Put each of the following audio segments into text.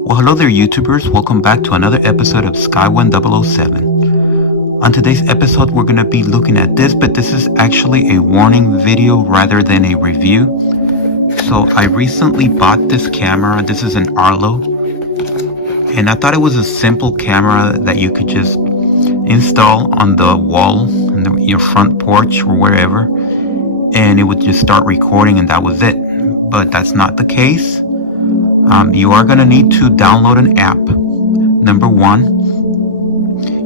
Well, hello there, YouTubers. Welcome back to another episode of Skywind007. On today's episode, we're going to be looking at this, but this is actually a warning video rather than a review. So I recently bought this camera. This is an Arlo, and I thought it was a simple camera that you could just install on the wall, on your front porch or wherever, and it would just start recording, and that was it. But that's not the case. You are going to need to download an app. Number one,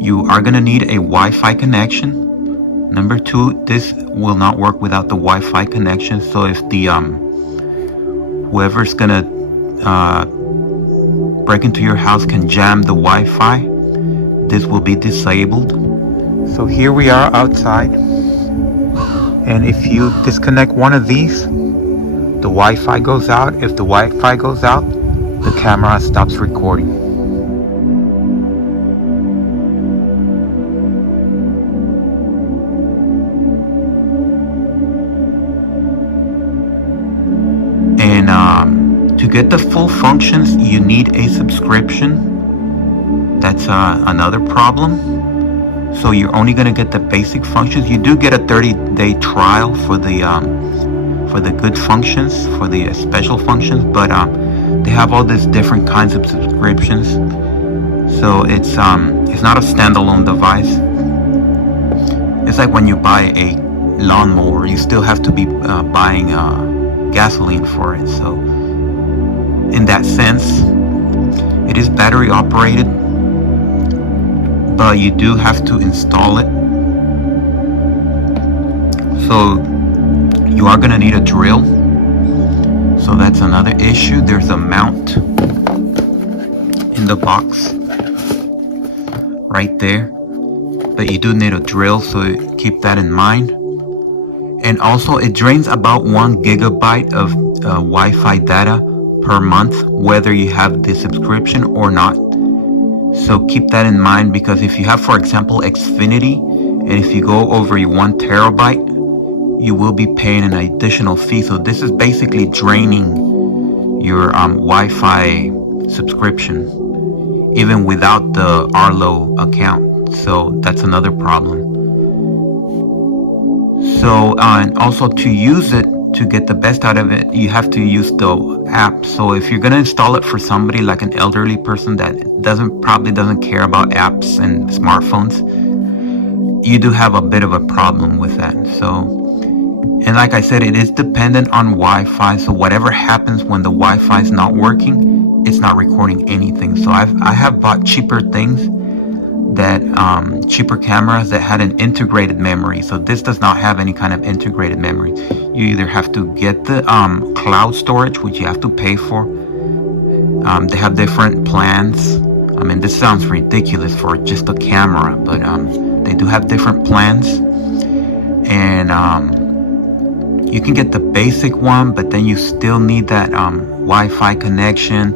you are going to need a Wi-Fi connection. Number two, this will not work without the Wi-Fi connection. So if the whoever's going to break into your house can jam the Wi-Fi, this will be disabled. So here we are outside, and if you disconnect one of these, the Wi-Fi goes out. If the Wi-Fi goes out, the camera stops recording. And to get the full functions, you need a subscription. That's another problem. So you're only going to get the basic functions. You do get a 30-day trial for the good functions, for the special functions, but they have all these different kinds of subscriptions. So it's not a standalone device. It's like when you buy a lawnmower, you still have to be buying gasoline for it. So in that sense, it is battery operated, but you do have to install it. So you are going to need a drill. So that's another issue. There's a mount in the box right there, but you do need a drill, so keep that in mind. And also, it drains about 1 gigabyte of Wi-Fi data per month, whether you have the subscription or not. So keep that in mind, because if you have, for example, Xfinity, and if you go over your 1 terabyte, you will be paying an additional fee. So this is basically draining your Wi-Fi subscription, even without the Arlo account. So that's another problem. So and also, to use it, to get the best out of it, you have to use the app. So if you're going to install it for somebody like an elderly person that probably doesn't care about apps and smartphones, you do have a bit of a problem with that. So, and like I said, it is dependent on Wi-Fi. So whatever happens when the Wi-Fi is not working, it's not recording anything. So I have bought cheaper things, that cheaper cameras that had an integrated memory. So this does not have any kind of integrated memory. You either have to get the cloud storage, which you have to pay for. They have different plans. I mean, this sounds ridiculous for just a camera, but they do have different plans. And you can get the basic one, but then you still need that Wi-Fi connection,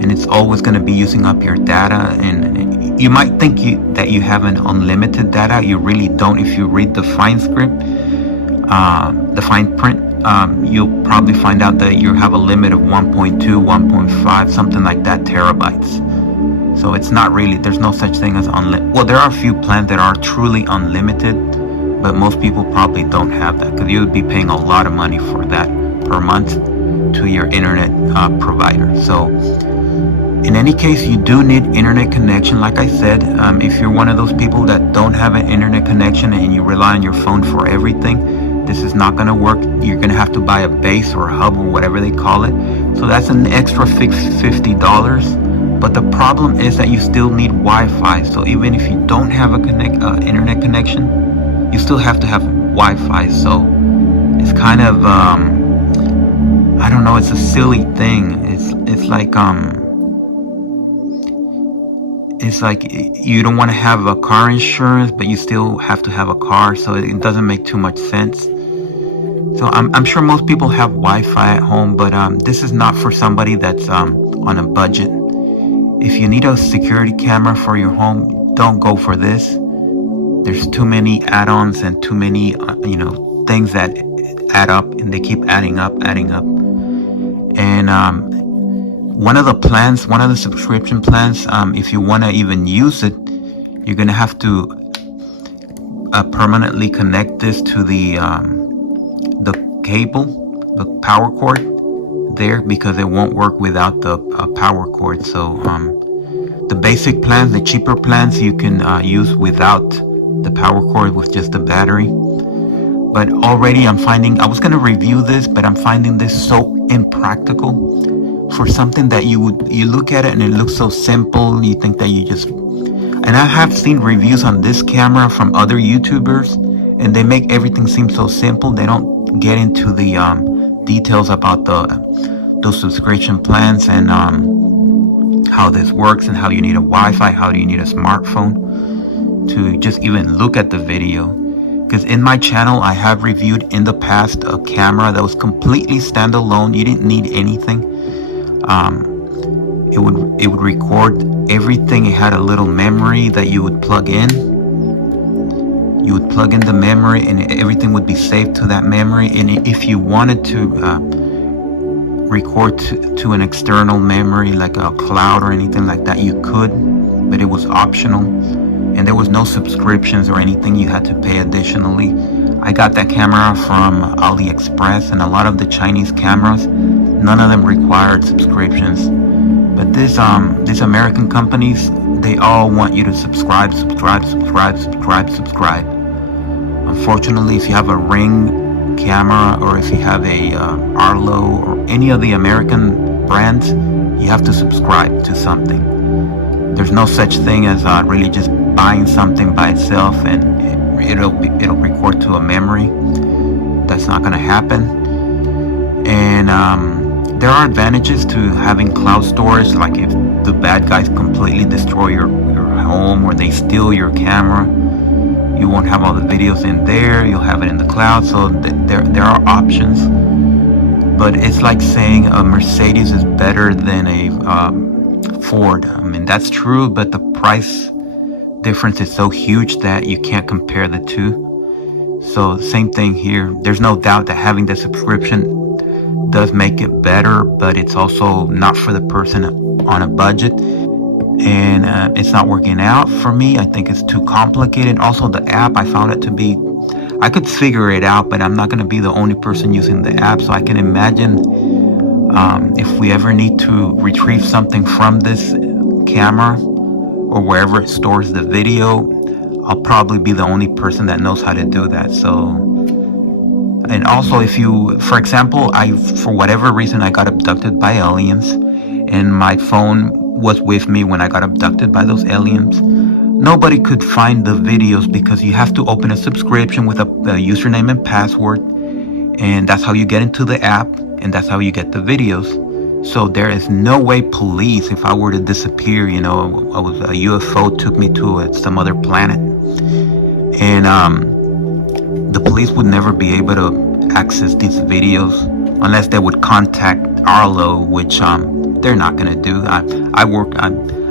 and it's always going to be using up your data. And you might think that you have an unlimited data. You really don't. If you read the fine script, the fine print, you'll probably find out that you have a limit of 1.2, 1.5, something like that terabytes. So it's not really, there's no such thing as unlimited. Well, there are a few plans that are truly unlimited, but most people probably don't have that, because you would be paying a lot of money for that per month to your internet provider. So in any case, you do need internet connection. Like I said, if you're one of those people that don't have an internet connection and you rely on your phone for everything, this is not going to work. You're going to have to buy a base or a hub or whatever they call it. So that's an extra $50. But the problem is that you still need Wi-Fi. So even if you don't have a internet connection, you still have to have Wi-Fi. So it's kind of I don't know, it's a silly thing. It's like you don't want to have a car insurance, but you still have to have a car, so it doesn't make too much sense. So I'm sure most people have Wi-Fi at home, but this is not for somebody that's on a budget. If you need a security camera for your home, don't go for this. There's too many add-ons and too many things that add up, and they keep adding up. And one of the subscription plans, if you want to even use it, you're gonna have to permanently connect this to the cable, the power cord there, because it won't work without the power cord. So the basic plans, the cheaper plans, you can use without the power cord with just the battery. But already I was gonna review this, but I'm finding this so impractical for something that you look at it and it looks so simple. You think that and I have seen reviews on this camera from other YouTubers, and they make everything seem so simple. They don't get into the details about those subscription plans and how this works, and how you need a Wi-Fi, how do you need a smartphone to just even look at the video. Because in my channel, I have reviewed in the past a camera that was completely standalone. You didn't need anything. It would record everything. It had a little memory that you would plug in. You would plug in the memory, and everything would be saved to that memory. And if you wanted to record to an external memory, like a cloud or anything like that, you could, but it was optional. And there was no subscriptions or anything you had to pay additionally. I got that camera from AliExpress, and a lot of the Chinese cameras, none of them required subscriptions. But these American companies, they all want you to subscribe. Unfortunately, if you have a Ring camera, or if you have a Arlo, or any of the American brands, you have to subscribe to something. There's no such thing as really just buying something by itself and it'll record to a memory. That's not going to happen. And there are advantages to having cloud storage, like if the bad guys completely destroy your home, or they steal your camera, you won't have all the videos in there, you'll have it in the cloud. So there are options. But it's like saying a Mercedes is better than a Ford. I mean, that's true, but the price difference is so huge that you can't compare the two. So same thing here. There's no doubt that having the subscription does make it better, but it's also not for the person on a budget, and it's not working out for me. I think it's too complicated. Also, the app, I found it to be, I could figure it out, but I'm not going to be the only person using the app. So I can imagine if we ever need to retrieve something from this camera or wherever it stores the video, I'll probably be the only person that knows how to do that. So, and also if you, for example, for whatever reason, I got abducted by aliens, and my phone was with me when I got abducted by those aliens. Nobody could find the videos because you have to open a subscription with a username and password, and that's how you get into the app, and that's how you get the videos. So there is no way police, if I were to disappear, a UFO took me to some other planet, and the police would never be able to access these videos unless they would contact Arlo, which they're not gonna do.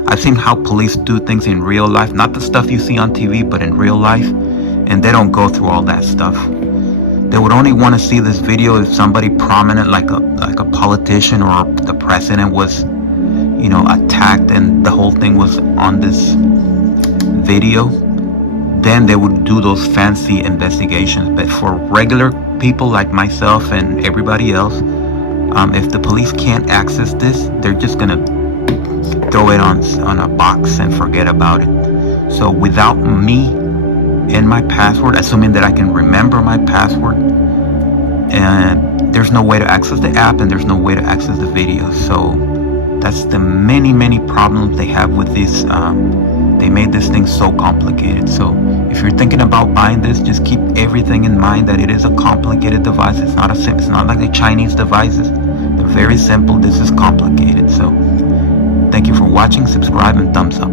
I've seen how police do things in real life, not the stuff you see on TV, but in real life, and they don't go through all that stuff. They would only want to see this video if somebody prominent, like a politician or the president, was, attacked, and the whole thing was on this video. Then they would do those fancy investigations. But for regular people like myself and everybody else, if the police can't access this, they're just gonna throw it on a box and forget about it. So without me and my password, assuming that I can remember my password, and there's no way to access the app, and there's no way to access the videos. So that's the many problems they have with this. They made this thing so complicated. So if you're thinking about buying this, just keep everything in mind that it is a complicated device. It's not like the Chinese devices. They're very simple. This is complicated. So thank you for watching. Subscribe and thumbs up.